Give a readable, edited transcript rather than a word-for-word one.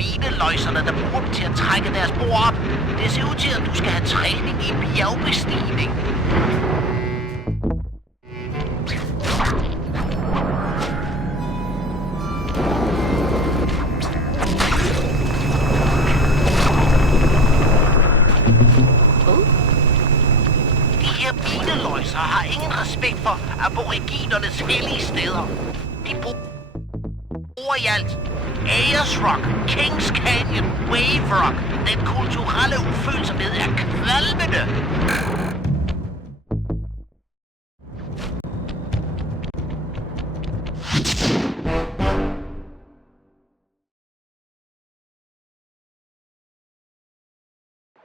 mineløjserne, der bruger dem til at trække deres bord op. Det ser ud til, at du skal have træning i bjergbestigning. Mineløjser har ingen respekt for aboriginernes hellige steder. De bruger i alt Ayers Rock, Kings Canyon, Wave Rock. Den kulturelle ufølsomhed er kvalmende.